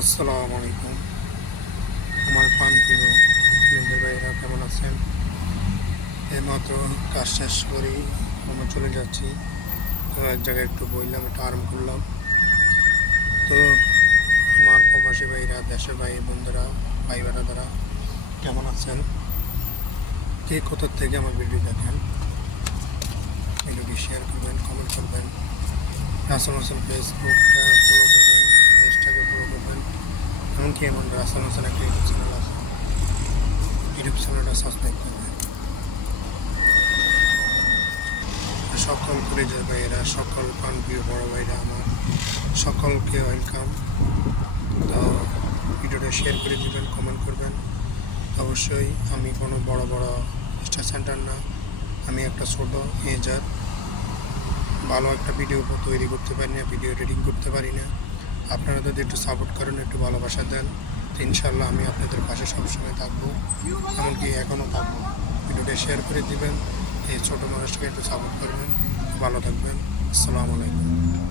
আসসালামু আলাইকুম। আমার প্রিয় ফ্রেন্ডের ভাইয়েরা কেমন আছেন? এইমাত্র কাজ শেষ করেই আমরা চলে যাচ্ছি। তো এক জায়গায় একটু বইলাম, একটু আরাম করলাম। তো আমার প্রবাসী ভাইরা, দেশের ভাই বন্ধুরা, ভাই বেড়াদারা কেমন আছেন? কে কোথা থেকে আমার ভিডিও দেখেন? ভিডিওটি শেয়ার করবেন, কমেন্ট করবেন। রাসেল হোসেন ফেসবুকটা ফলো করবেন, পেজটাকে ফলো করবেন। এমনকি এমন রাসেল হোসেন একটা ইউটিউব চ্যানেল আছে, ইউটিউব চ্যানেলটা সাবস্ক্রাইব করবেন। সকল পরিচয় ভাইয়েরা, সকল প্রিয় বড় ভাইরা আমার সকলকে ওয়েলকাম। তো ভিডিওটা শেয়ার করে দেবেন, কমেন্ট করবেন। অবশ্যই আমি কোনো বড় বড় স্টার সেন্টার না, আমি একটা ছোট এজার, ভালো একটা ভিডিও তৈরি করতে পারি না, ভিডিও এডিটিং করতে পারি না। আপনারা যদি একটু সাপোর্ট করেন, একটু ভালোবাসা দেন, তো ইনশাল্লাহ আমি আপনাদের পাশে সবসময় থাকবো, এমনকি এখনও থাকবো। ভিডিওটা শেয়ার করে দিবেন, এই ছোটো মানুষকে একটু সাপোর্ট করবেন। ভালো থাকবেন। আসসালামু আলাইকুম।